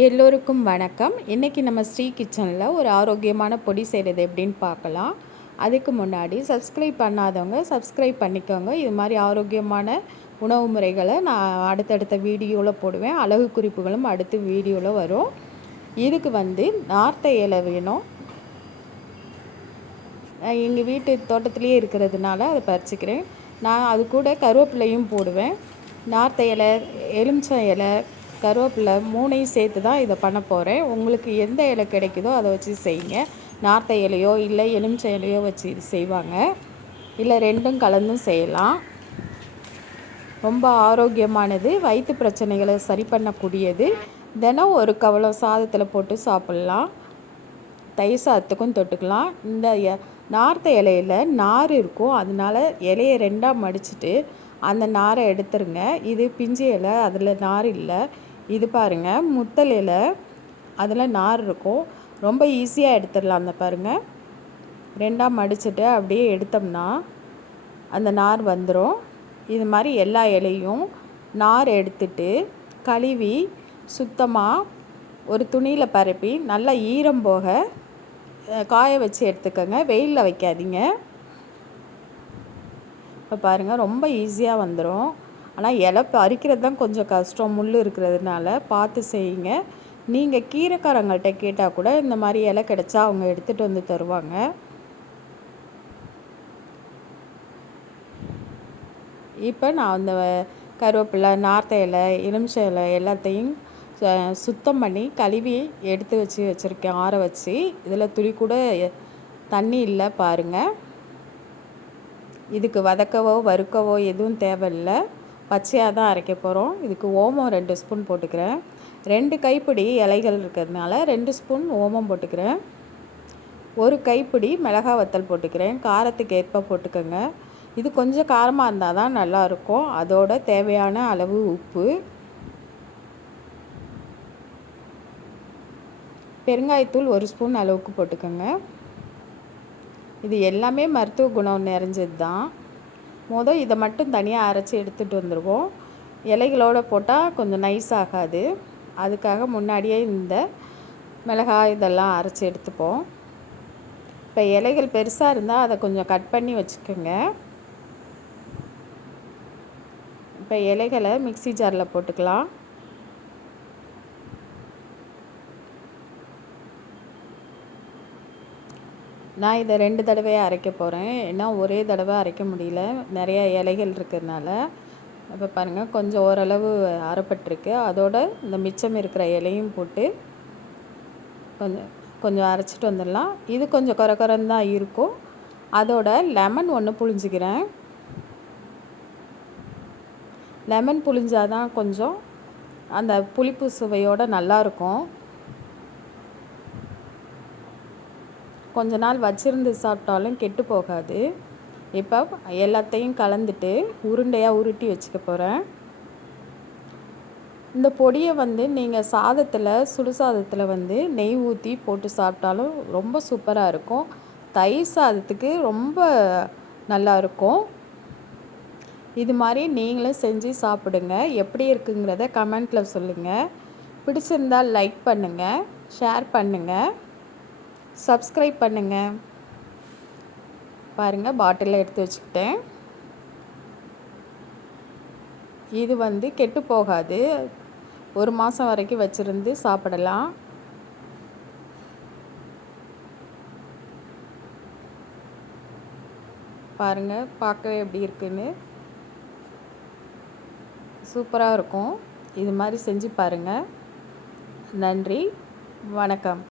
எல்லோருக்கும் வணக்கம். இன்றைக்கி நம்ம ஸ்ரீ கிச்சனில் ஒரு ஆரோக்கியமான பொடி செய்கிறது எப்படின்னு பார்க்கலாம். அதுக்கு முன்னாடி சப்ஸ்கிரைப் பண்ணாதவங்க சப்ஸ்கிரைப் பண்ணிக்கோங்க. இது மாதிரி ஆரோக்கியமான உணவு முறைகளை நான் அடுத்தடுத்த வீடியோவில் போடுவேன். அழகு குறிப்புகளும் அடுத்து வீடியோவில் வரும். இதுக்கு வந்து நார்த்த இலை வேணும். எங்கள் வீட்டு தோட்டத்துலேயே இருக்கிறதுனால அதை பறிச்சுக்கிறேன். நான் அது கூட கருவேப்பிலையும் போடுவேன். நார்த்த இலை எலுமிச்சம் இலை கருவேப்பிலை மூணையும் சேர்த்து தான் இதை பண்ண போகிறேன் உங்களுக்கு எந்த இலை கிடைக்குதோ அதை வச்சு செய்யுங்க. நார்த்தை இலையோ இல்லை எலுமிச்சை இலையோ வச்சு செய்வாங்க. இல்லை ரெண்டும் கலந்தும் செய்யலாம். ரொம்ப ஆரோக்கியமானது வயிற்று பிரச்சனைகளை சரி பண்ணக்கூடியது. தினம் ஒரு கவலம் சாதத்தில் போட்டு சாப்பிட்லாம். தயிர் சாதத்துக்கும் தொட்டுக்கலாம். இந்த நார்த்த இலையில் நார் இருக்கும். அதனால இலையை ரெண்டாக மடிச்சுட்டு அந்த நாரை எடுத்துருங்க. இது பிஞ்சு இலை அதில் நார் இல்லை. இது பாருங்கள் முத்தல் இலை அதில் நார் இருக்கும். ரொம்ப ஈஸியாக எடுத்துடலாம் அந்த பாருங்கள் ரெண்டாக மடிச்சுட்டு அப்படியே எடுத்தோம்னா அந்த நார் வந்துடும் இது மாதிரி எல்லா இலையும் நார் எடுத்துட்டு கழுவி சுத்தமாக ஒரு துணியில் பரப்பி நல்லா ஈரம் போக காய வச்சு எடுத்துக்கோங்க. வெயிலில் வைக்காதீங்க. இப்போ பாருங்கள் ரொம்ப ஈஸியாக வந்துடும் ஆனால் இலை பறிக்கிறது தான் கொஞ்சம் கஷ்டம். முள் இருக்கிறதுனால பார்த்து செய்யுங்க. நீங்கள் கீரைக்காரங்கள்ட்ட கேட்டால் கூட இந்த மாதிரி இலை கிடச்சா அவங்க எடுத்துகிட்டு வந்து தருவாங்க. இப்போ நான் அந்த கருவேப்பிலை நார்த்த இலை எலுமிச்சை இலை எல்லாத்தையும் சுத்தம் பண்ணி கழுவி எடுத்து வச்சு வச்சுருக்கேன். ஆற வச்சு. இதில் துளி கூட தண்ணி இல்லை பாருங்கள் இதுக்கு வதக்கவோ வறுக்கவோ எதுவும் தேவையில்லை. பச்சையாக தான் அரைக்க போகிறோம் இதுக்கு ஓமம் ரெண்டு ஸ்பூன் போட்டுக்கிறேன். ரெண்டு கைப்பிடி இலைகள் இருக்கிறதுனால ரெண்டு ஸ்பூன் ஓமம் போட்டுக்கிறேன். ஒரு கைப்பிடி மிளகா வத்தல் போட்டுக்கிறேன். காரத்துக்கு ஏற்ப போட்டுக்கோங்க. இது கொஞ்சம் காரமாக இருந்தால் தான் நல்லாயிருக்கும். அதோட தேவையான அளவு உப்பு. பெருங்காயத்தூள் ஒரு ஸ்பூன் அளவுக்கு போட்டுக்கோங்க. இது எல்லாமே மருத்துவ குணம் நிறைஞ்சது தான். மொதல் இதை மட்டும் தனியாக அரைச்சி எடுத்துகிட்டு வந்துடுவோம் இலைகளோடு போட்டால் கொஞ்சம் நைஸ் ஆகாது. அதுக்காக முன்னாடியே இந்த மிளகாய் இதெல்லாம் அரைச்சி எடுத்துப்போம். இப்போ இலைகள் பெருசாக இருந்தால் அதை கொஞ்சம் கட் பண்ணி வச்சுக்கோங்க. இப்போ இலைகளை மிக்சி ஜாரில் போட்டுக்கலாம். நான் இதை ரெண்டு தடவையாக அரைக்க போகிறேன் ஏன்னா ஒரே தடவை அரைக்க முடியல. நிறைய இலைகள் இருக்கிறதுனால. இப்போ பாருங்கள் கொஞ்சம் ஓரளவு அரைப்பட்டிருக்கு. அதோட இந்த மிச்சம் இருக்கிற இலையும் போட்டு கொஞ்சம் கொஞ்சம் அரைச்சிட்டு வந்துடலாம். இது கொஞ்சம் குறை குறைன்னு தான் இருக்கும். அதோட லெமன் ஒன்று புழிஞ்சிக்கிறேன். லெமன் புழிஞ்சாதான் கொஞ்சம் அந்த புளிப்பு சுவையோடு நல்லாயிருக்கும் கொஞ்ச நாள் வச்சுருந்து சாப்பிட்டாலும் கெட்டு போகாது. இப்போ எல்லாத்தையும் கலந்துட்டு உருண்டையாக உருட்டி வச்சுக்க போகிறேன் இந்த பொடியை வந்து நீங்கள் சாதத்தில் சுடு சாதத்தில் வந்து நெய் ஊற்றி போட்டு சாப்பிட்டாலும் ரொம்ப சூப்பராக இருக்கும். தயிர் சாதத்துக்கு ரொம்ப நல்லா இருக்கும். இது மாதிரி நீங்களும் செஞ்சு சாப்பிடுங்க. எப்படி இருக்குங்கிறத கமெண்ட்டில் சொல்லுங்கள் பிடிச்சிருந்தால் லைக் பண்ணுங்கள் ஷேர் பண்ணுங்கள் சப்ஸ்கிரைப் பண்ணுங்கள் பாருங்கள் பாட்டிலில் எடுத்து வச்சுக்கிட்டேன். இது வந்து கெட்டு போகாது. ஒரு மாதம் வரைக்கும் வச்சுருந்து சாப்பிடலாம். பாருங்கள் பார்க்கவே எப்படி இருக்குன்னு. சூப்பராக இருக்கும். இது மாதிரி செஞ்சு பாருங்கள் நன்றி வணக்கம்.